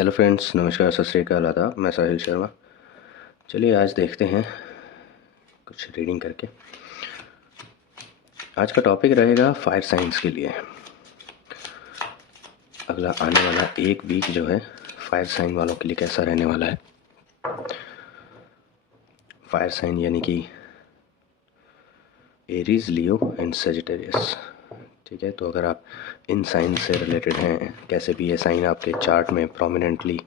Hello friends, नमस्कार, सत श्री अकाल, आदाब। मैं साहिल शर्मा। चलिए आज देखते हैं कुछ रीडिंग करके। आज का टॉपिक रहेगा फायर साइंस के लिए। अगला आने वाला एक वीक जो है फायर साइन वालों के लिए कैसा रहने वाला है। फायर साइन यानी कि एरीज, लियो एंड सेजिटेरियस। ठीक है, तो अगर आप इन साइन से रिलेटेड हैं, कैसे भी ये साइन आपके चार्ट में प्रोमिनेंटली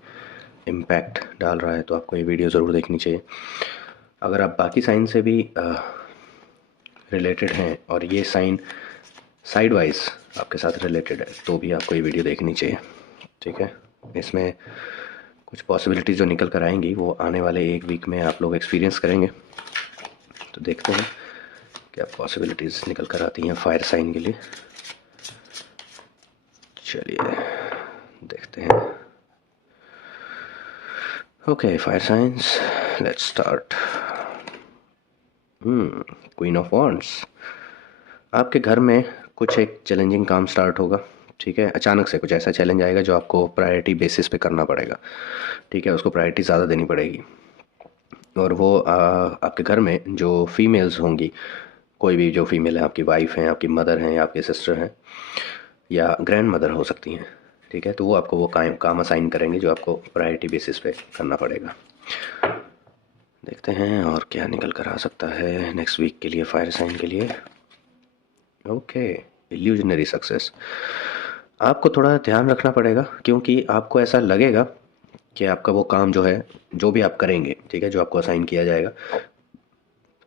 इम्पैक्ट डाल रहा है, तो आपको ये वीडियो ज़रूर देखनी चाहिए। अगर आप बाकी साइन से भी रिलेटेड हैं और ये साइन साइड वाइज आपके साथ रिलेटेड है, तो भी आपको ये वीडियो देखनी चाहिए। ठीक है, इसमें कुछ पॉसिबिलिटीज़ जो निकल कर आएंगी वो आने वाले एक वीक में आप लोग एक्सपीरियंस करेंगे। तो देखते हैं क्या पॉसिबिलिटीज़ निकल कर आती हैं फायर साइन के लिए। चलिए देखते हैं। Okay, fire science, let's start. Queen of wands. आपके घर में कुछ एक चैलेंजिंग काम स्टार्ट होगा। ठीक है, अचानक से कुछ ऐसा चैलेंज आएगा जो आपको प्रायोरिटी बेसिस पे करना पड़ेगा। ठीक है, उसको प्रायोरिटी ज़्यादा देनी पड़ेगी। और वो आपके घर में जो फीमेल्स होंगी, कोई भी जो फीमेल है, आपकी वाइफ हैं, आपकी मदर हैं, या आपकी सिस्टर हैं, या ग्रैंड मदर हो सकती हैं। ठीक है, तो वो आपको वो काम असाइन करेंगे जो आपको प्रायोरिटी बेसिस पे करना पड़ेगा। देखते हैं और क्या निकल कर आ सकता है नेक्स्ट वीक के लिए फायर साइन के लिए। Okay, illusionary success. आपको थोड़ा ध्यान रखना पड़ेगा, क्योंकि आपको ऐसा लगेगा कि आपका वो काम जो है, जो भी आप करेंगे, ठीक है, जो आपको असाइन किया जाएगा,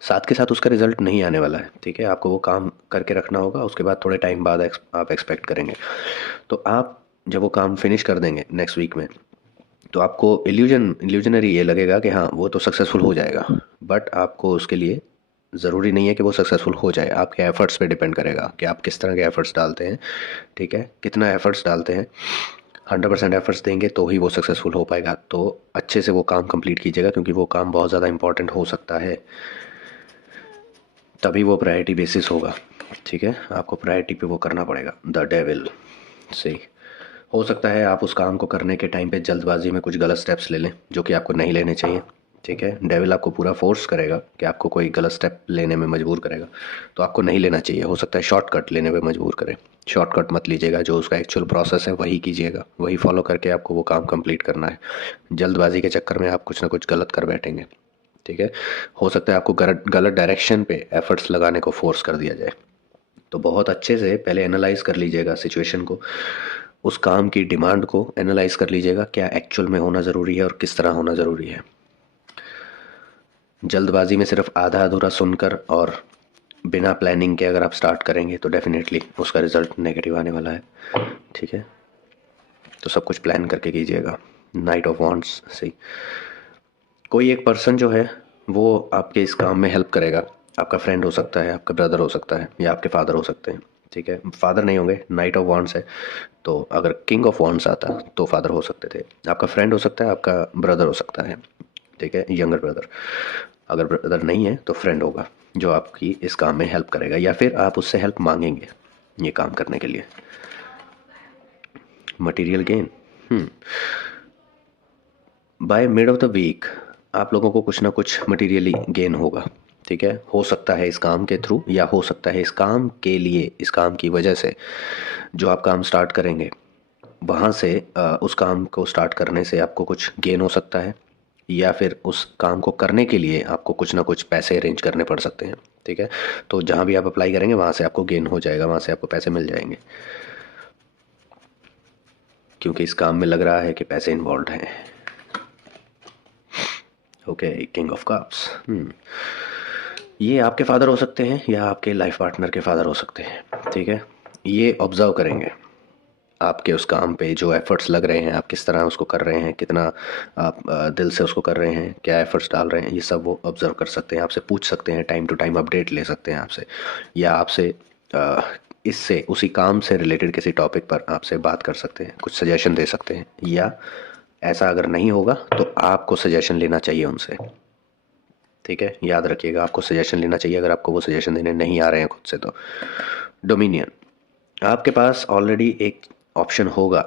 साथ के साथ उसका रिजल्ट नहीं आने वाला है। ठीक है, आपको वो काम करके रखना होगा, उसके बाद थोड़े टाइम बाद आप एक्सपेक्ट करेंगे। तो आप जब वो काम फिनिश कर देंगे नेक्स्ट वीक में, तो आपको इल्यूजनरी ये लगेगा कि हाँ वो तो सक्सेसफुल हो जाएगा। बट आपको उसके लिए ज़रूरी नहीं है कि वो सक्सेसफुल हो जाए। आपके एफ़र्ट्स पे डिपेंड करेगा कि आप किस तरह के एफ़र्ट्स डालते हैं। ठीक है, कितना एफ़र्ट्स डालते हैं। 100% एफ़र्ट्स देंगे तो ही वो सक्सेसफुल हो पाएगा। तो अच्छे से वो काम कंप्लीट कीजिएगा, क्योंकि वो काम बहुत ज़्यादा इंपॉर्टेंट हो सकता है, तभी वो प्रायोरिटी बेसिस होगा। ठीक है, आपको प्रायोरिटी पे वो करना पड़ेगा। The devil. सही हो सकता है आप उस काम को करने के टाइम पे जल्दबाजी में कुछ गलत स्टेप्स ले लें, जो कि आपको नहीं लेने चाहिए। ठीक है, डेविल आपको पूरा फोर्स करेगा कि आपको कोई गलत स्टेप लेने में मजबूर करेगा, तो आपको नहीं लेना चाहिए। हो सकता है शॉर्टकट लेने में मजबूर करे। शॉर्टकट मत लीजिएगा, जो उसका एक्चुअल प्रोसेस है वही कीजिएगा, वही फॉलो करके आपको वो काम कंप्लीट करना है। जल्दबाजी के चक्कर में आप कुछ ना कुछ गलत कर बैठेंगे। ठीक है, हो सकता है आपको गलत डायरेक्शन पे एफर्ट्स लगाने को फोर्स कर दिया जाए। तो बहुत अच्छे से पहले एनालाइज कर लीजिएगा सिचुएशन को, उस काम की डिमांड को एनालाइज कर लीजिएगा, क्या एक्चुअल में होना ज़रूरी है और किस तरह होना ज़रूरी है। जल्दबाजी में सिर्फ आधा अधूरा सुनकर और बिना प्लानिंग के अगर आप स्टार्ट करेंगे तो डेफिनेटली उसका रिजल्ट नेगेटिव आने वाला है। ठीक है, तो सब कुछ प्लान करके कीजिएगा। Night of wands. सही, कोई एक पर्सन जो है वो आपके इस काम में हेल्प करेगा। आपका फ्रेंड हो सकता है, आपका ब्रदर हो सकता है, या आपके फादर हो सकते हैं। ठीक है, फादर नहीं होंगे, नाइट ऑफ वॉन्ड्स है, तो अगर किंग ऑफ वॉन्ड्स आता तो फादर हो सकते थे। आपका फ्रेंड हो सकता है, आपका ब्रदर हो सकता है। ठीक है, यंगर ब्रदर। अगर ब्रदर नहीं है तो फ्रेंड होगा जो आपकी इस काम में हेल्प करेगा, या फिर आप उससे हेल्प मांगेंगे ये काम करने के लिए। Material gain. By mid of the week आप लोगों को कुछ ना कुछ मटेरियली गेन होगा। ठीक है, हो सकता है इस काम के थ्रू, या हो सकता है इस काम के लिए, इस काम की वजह से जो आप काम स्टार्ट करेंगे वहाँ से उस काम को स्टार्ट करने से आपको कुछ गेन हो सकता है, या फिर उस काम को करने के लिए आपको कुछ ना कुछ पैसे अरेंज करने पड़ सकते हैं। ठीक है, तो जहाँ भी आप अप्लाई करेंगे वहाँ से आपको गेन हो जाएगा, वहाँ से आपको पैसे मिल जाएंगे, क्योंकि इस काम में लग रहा है कि पैसे इन्वॉल्व हैं। Okay, king of cups. ये आपके फादर हो सकते हैं या आपके लाइफ पार्टनर के फादर हो सकते हैं। ठीक है, ये ऑब्जर्व करेंगे आपके उस काम पे जो एफर्ट्स लग रहे हैं, आप किस तरह उसको कर रहे हैं, कितना आप दिल से उसको कर रहे हैं, क्या एफर्ट्स डाल रहे हैं, ये सब वो ऑब्जर्व कर सकते हैं। आपसे पूछ सकते हैं, टाइम टू टाइम अपडेट ले सकते हैं आपसे, या आपसे इससे उसी काम से रिलेटेड किसी टॉपिक पर आपसे बात कर सकते हैं, कुछ सजेशन दे सकते हैं। या ऐसा अगर नहीं होगा तो आपको सजेशन लेना चाहिए उनसे। ठीक है, याद रखिएगा, आपको सजेशन लेना चाहिए अगर आपको वो सजेशन देने नहीं आ रहे हैं खुद से। तो डोमिनियन। आपके पास ऑलरेडी एक ऑप्शन होगा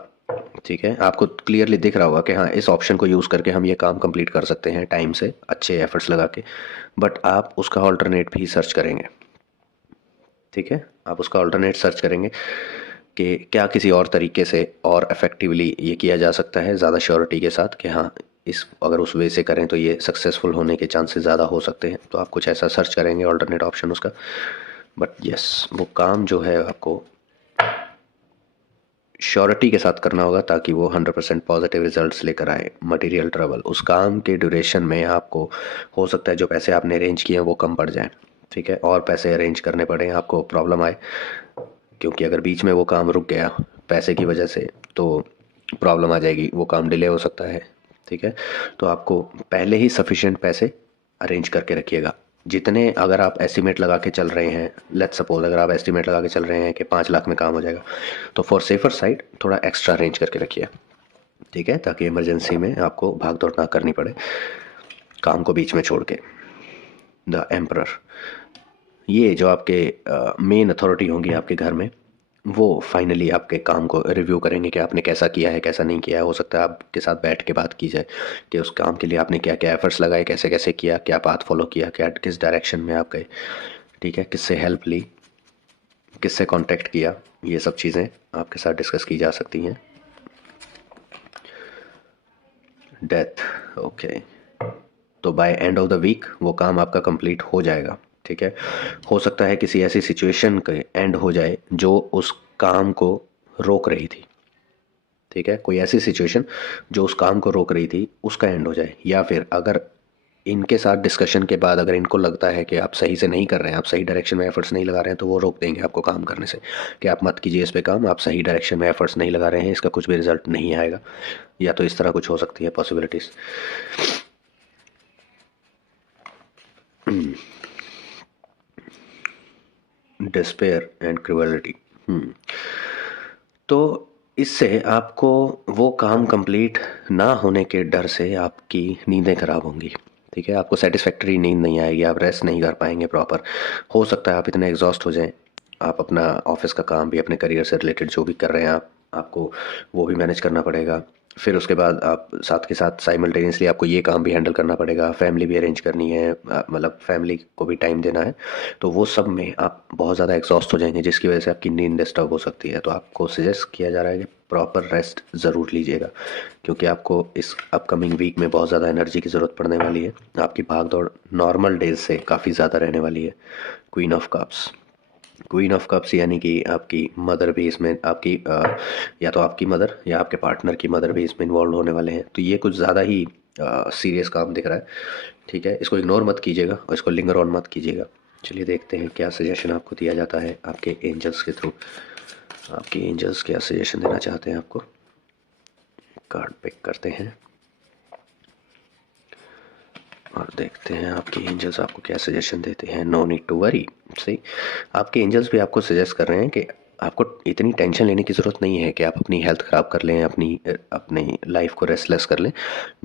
ठीक है, आपको क्लियरली दिख रहा होगा कि हाँ इस ऑप्शन को यूज़ करके हम ये काम कंप्लीट कर सकते हैं टाइम से, अच्छे एफर्ट्स लगा के। बट आप उसका ऑल्टरनेट भी सर्च करेंगे। ठीक है, आप उसका ऑल्टरनेट सर्च करेंगे कि क्या किसी और तरीके से और इफेक्टिवली ये किया जा सकता है, ज़्यादा श्योरिटी के साथ कि हाँ इस अगर उस वे से करें तो ये सक्सेसफुल होने के चांसेस ज़्यादा हो सकते हैं। तो आप कुछ ऐसा सर्च करेंगे ऑल्टरनेट ऑप्शन उसका। बट यस, वो काम जो है आपको श्योरिटी के साथ करना होगा ताकि वो 100% पॉजिटिव रिजल्ट्स लेकर आए। मटेरियल ट्रबल, उस काम के ड्यूरेशन में आपको हो सकता है जो पैसे आपने अरेंज किए हैं वो कम पड़ जाएं। ठीक है, और पैसे अरेंज करने पड़े, आपको प्रॉब्लम आए, क्योंकि अगर बीच में वो काम रुक गया पैसे की वजह से तो प्रॉब्लम आ जाएगी, वो काम डिले हो सकता है। ठीक है, तो आपको पहले ही सफिशिएंट पैसे अरेंज करके रखिएगा। जितने अगर आप एस्टिमेट लगा के चल रहे हैं, लेट्स सपोज अगर आप एस्टिमेट लगा के चल रहे हैं कि 5 लाख में काम हो जाएगा, तो फॉर सेफर साइड थोड़ा एक्स्ट्रा अरेंज करके रखिए। ठीक है, ताकि इमरजेंसी में आपको भाग दौड़ ना करनी पड़े काम को बीच में छोड़ के। द एम्परर, ये जो आपके मेन अथॉरिटी होंगी आपके घर में, वो फाइनली आपके काम को रिव्यू करेंगे कि आपने कैसा किया है कैसा नहीं किया है। हो सकता है आपके साथ बैठ के बात की जाए कि उस काम के लिए आपने क्या क्या एफर्ट्स लगाए, कैसे कैसे किया, क्या पाथ फॉलो किया, क्या किस डायरेक्शन में आप गए। ठीक है, किससे हेल्प ली, किससे कांटेक्ट किया, ये सब चीज़ें आपके साथ डिस्कस की जा सकती हैं। डेथ, ओके, तो by end of the week वो काम आपका कंप्लीट हो जाएगा। ठीक है, हो सकता है किसी ऐसी सिचुएशन के एंड हो जाए जो उस काम को रोक रही थी। ठीक है, कोई ऐसी सिचुएशन जो उस काम को रोक रही थी उसका एंड हो जाए, या फिर अगर इनके साथ डिस्कशन के बाद अगर इनको लगता है कि आप सही से नहीं कर रहे हैं, आप सही डायरेक्शन में एफर्ट्स नहीं लगा रहे हैं, तो वो रोक देंगे आपको काम करने से कि आप मत कीजिए इस पे काम, आप सही डायरेक्शन में एफर्ट्स नहीं लगा रहे हैं, इसका कुछ भी रिजल्ट नहीं आएगा। या तो इस तरह कुछ हो सकती है पॉसिबिलिटीज़। डिस्पेयर एंड क्रुएलिटी, तो इससे आपको वो काम कंप्लीट ना होने के डर से आपकी नींदें खराब होंगी। ठीक है, आपको सेटिस्फैक्टरी नींद नहीं आएगी, आप रेस्ट नहीं कर पाएंगे प्रॉपर। हो सकता है आप इतने एग्जॉस्ट हो जाएं, आप अपना ऑफिस का काम भी, अपने करियर से रिलेटेड जो भी कर रहे हैं आपको वो भी मैनेज करना पड़ेगा। फिर उसके बाद आप साथ के साथ साइमल्टेनियसली आपको ये काम भी हैंडल करना पड़ेगा, फैमिली भी अरेंज करनी है, मतलब फैमिली को भी टाइम देना है। तो वो सब में आप बहुत ज़्यादा एग्जॉस्ट हो जाएंगे जिसकी वजह से आपकी नींद डिस्टर्ब हो सकती है। तो आपको सजेस्ट किया जा रहा है कि प्रॉपर रेस्ट ज़रूर लीजिएगा, क्योंकि आपको इस अपकमिंग वीक में बहुत ज़्यादा एनर्जी की ज़रूरत पड़ने वाली है। आपकी भाग दौड़ नॉर्मल डेज से काफ़ी ज़्यादा रहने वाली है। Queen of cups, queen of cups यानी कि आपकी मदर भी इसमें या तो आपकी मदर या आपके पार्टनर की मदर भी इसमें इन्वॉल्व होने वाले हैं। तो ये कुछ ज़्यादा ही सीरियस काम दिख रहा है। ठीक है, इसको इग्नोर मत कीजिएगा और इसको लिंगर ऑन मत कीजिएगा। चलिए देखते हैं क्या सजेशन आपको दिया जाता है आपके एंजल्स के थ्रू। आपके एंजल्स क्या सजेशन देना चाहते हैं आपको, कार्ड पिक करते हैं और देखते हैं आपके एंजल्स आपको क्या सजेशन देते हैं। नो नीड टू वरी, सही, आपके एंजल्स भी आपको सजेस्ट कर रहे हैं कि आपको इतनी टेंशन लेने की ज़रूरत नहीं है कि आप अपनी हेल्थ ख़राब कर लें, अपनी लाइफ को रेस्टलेस कर लें।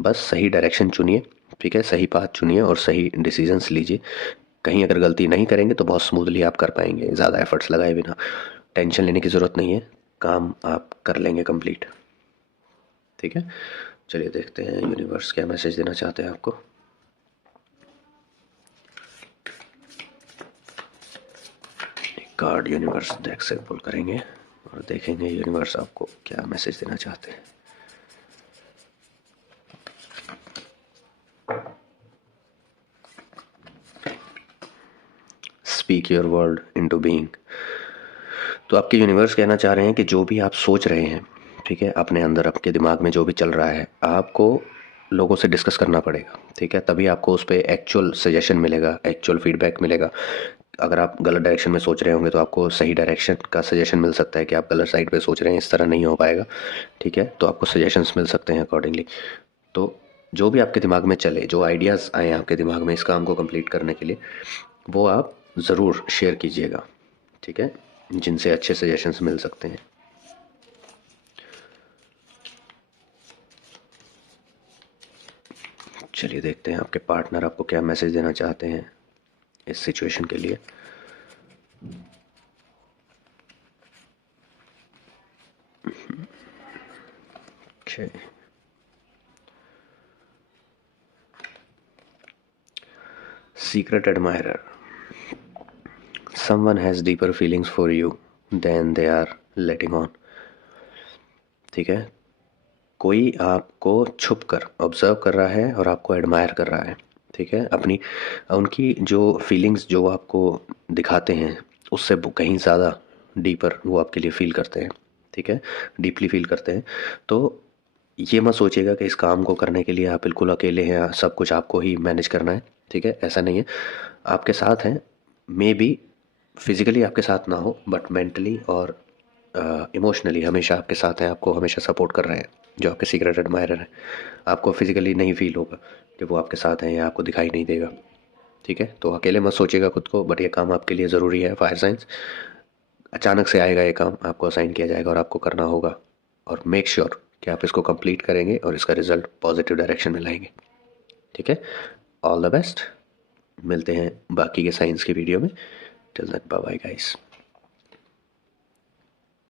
बस सही डायरेक्शन चुनिए। ठीक है, सही पाथ चुनिए और सही डिसीजंस लीजिए। कहीं अगर गलती नहीं करेंगे तो बहुत स्मूथली आप कर पाएंगे ज़्यादा एफर्ट्स लगाए बिना। टेंशन लेने की ज़रूरत नहीं है, काम आप कर लेंगे कंप्लीट। ठीक है, चलिए देखते हैं यूनिवर्स क्या मैसेज देना चाहते हैं आपको। कार्ड यूनिवर्स डेक से पुल करेंगे और देखेंगे यूनिवर्स आपको क्या मैसेज देना चाहते हैं। Speak your world into being. तो आपके यूनिवर्स कहना चाह रहे हैं कि जो भी आप सोच रहे हैं, ठीक है, अपने अंदर आपके दिमाग में जो भी चल रहा है, आपको लोगों से डिस्कस करना पड़ेगा। ठीक है, तभी आपको उस पर एक्चुअल सजेशन मिलेगा, एक्चुअल फीडबैक मिलेगा। अगर आप गलत डायरेक्शन में सोच रहे होंगे तो आपको सही डायरेक्शन का सजेशन मिल सकता है कि आप गलत साइड पे सोच रहे हैं, इस तरह नहीं हो पाएगा। ठीक है, तो आपको सजेशंस मिल सकते हैं अकॉर्डिंगली। तो जो भी आपके दिमाग में चले, जो आइडियाज़ आए आपके दिमाग में इस काम को कंप्लीट करने के लिए, वो आप ज़रूर शेयर कीजिएगा। ठीक है, जिनसे अच्छे सजेशंस मिल सकते हैं। चलिए देखते हैं आपके पार्टनर आपको क्या मैसेज देना चाहते हैं इस सिचुएशन के लिए। Secret admirer, someone has deeper feelings for you than they are letting on. ठीक है, कोई आपको छुप कर ऑब्जर्व कर रहा है और आपको एडमायर कर रहा है। ठीक है, अपनी उनकी जो फीलिंग्स जो आपको दिखाते हैं उससे कहीं ज़्यादा डीपर वो आपके लिए फील करते हैं। ठीक है, डीपली फील करते हैं। तो ये मत सोचिएगा कि इस काम को करने के लिए आप बिल्कुल अकेले हैं, सब कुछ आपको ही मैनेज करना है। ठीक है, ऐसा नहीं है, आपके साथ हैं। मे बी फिजिकली आपके साथ ना हो बट मेंटली और इमोशनली हमेशा आपके साथ हैं, आपको हमेशा सपोर्ट कर रहे हैं। जो आपके सीक्रेट एडमायरर हैं, आपको फिजिकली नहीं फील होगा कि वो आपके साथ हैं या आपको दिखाई नहीं देगा। ठीक है, तो अकेले मत सोचिएगा खुद को, बट ये काम आपके लिए ज़रूरी है। फायर साइंस अचानक से आएगा, ये काम आपको असाइन किया जाएगा और आपको करना होगा। और मेक श्योर कि आप इसको कंप्लीट करेंगे और इसका रिजल्ट पॉजिटिव डायरेक्शन में लाएंगे। ठीक है, ऑल द बेस्ट। मिलते हैं बाकी के साइंस के वीडियो में। Till then bye bye guys.